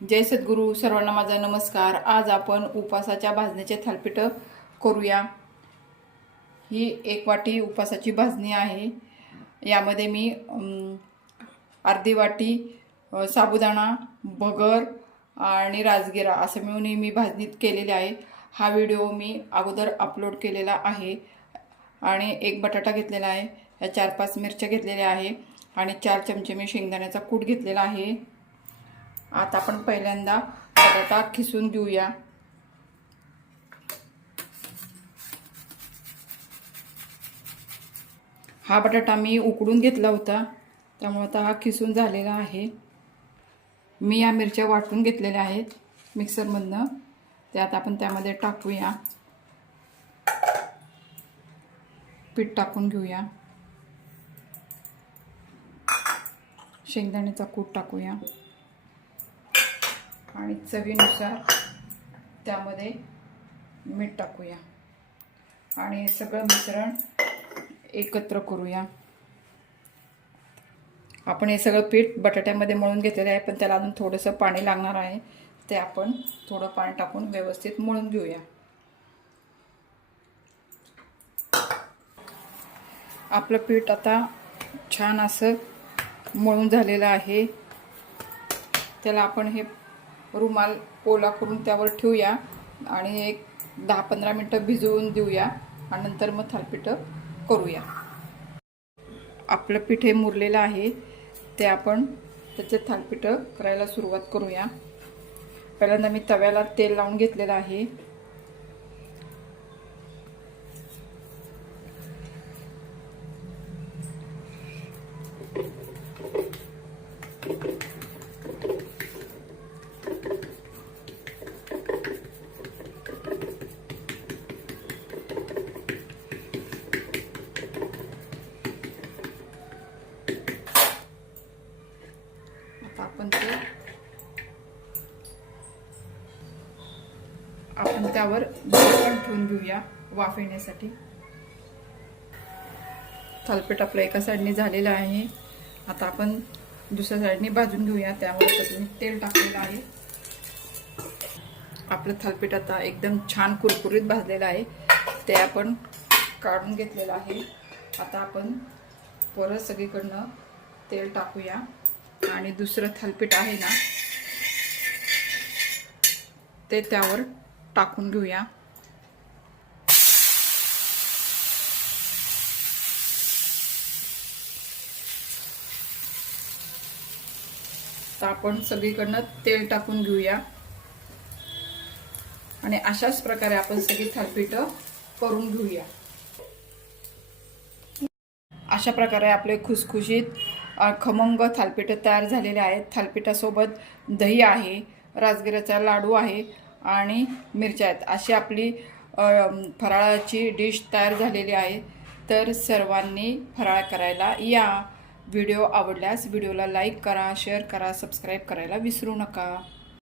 जय सद्गुरू सर्वांना माझा नमस्कार. आज आपण उपासाच्या भाजणीचे थालपीठ करूया. ही एक वाटी उपासाची भाजणी आहे. यामध्ये मी अर्धी वाटी साबुदाणा भगर आणि राजगिरा असं मिळून मी भाजणीत केलेले आहे. हा व्हिडिओ मी अगोदर अपलोड केलेला आहे आणि एक बटाटा घेतलेला आहे. या चार पाच मिरच्या घेतलेल्या आहे आणि चार चमचे मी शेंगदाण्याचा कूट घेतलेला आहे. आता आपण पहिल्यांदा बटाटा खिसून घेऊया. हा बटाटा मी उकडून घेतला होता त्यामुळे आता हा खिसून झालेला आहे. मी या मिरच्या वाटून घेतलेल्या आहेत मिक्सरमधनं. ते आता आपण त्यामध्ये टाकूया. पीठ टाकून घेऊया. शेंगदाण्याचा कूट टाकूया. आणि चवीनुसार त्यामध्ये मीठ टाकूया. आणि सगळं मिश्रण एकत्र करूया. आपण हे सगळं पीठ बटाट्यामध्ये मळून घेतलेलं आहे पण त्याला अजून थोडंसं पाणी लागणार आहे. ते आपण थोडं पाणी टाकून व्यवस्थित मळून घेऊया. आपलं पीठ आता छान असं मळून झालेलं आहे. त्याला आपण हे रुमाल ओला करून त्यावर ठेवूया आणि एक दहा पंधरा मिनटं भिजवून देऊया आणि नंतर मग थालपीठ करूया. आपलं पीठ हे मुरलेलं आहे ते आपण त्याचे थालपीठ करायला सुरुवात करूया. पहिल्यांदा मी तव्याला तेल लावून घेतलेलं आहे. आपण ते आपण त्यावर झाकण ठेवून घेऊया वाफ येण्यासाठी. थालपीठ आपलं एका साईडने झालेलं आहे. आता आपण दुसऱ्या साईडने भाजून घेऊया. त्यावर आता तेल टाकलेलं आहे. आपलं थालपीठ आता एकदम छान कुरकुरीत भाजलेलं आहे. ते आपण काढून घेतलेलं आहे. आता आपण परत सगळीकडनं तेल टाकूया. आणि दुसरं थालपीठ आहे ना ते त्यावर टाकून घेऊया. तर आपण सगळीकडनं तेल टाकून घेऊया. आणि अशाच प्रकारे आपण सगळी थालपीठ करून घेऊया. अशा प्रकारे आपले खुसखुशीत खमंग थालपीठं तयार झालेले आहेत. थालपीठासोबत दही आहे राजगिऱ्याचा लाडू आहे आणि मिरच्या आहेत. अशी आपली फराळाची डिश तयार झालेली आहे. तर सर्वांनी फराळ करायला या. व्हिडिओ आवडल्यास व्हिडिओला लाईक करा शेअर करा सबस्क्राईब करायला विसरू नका.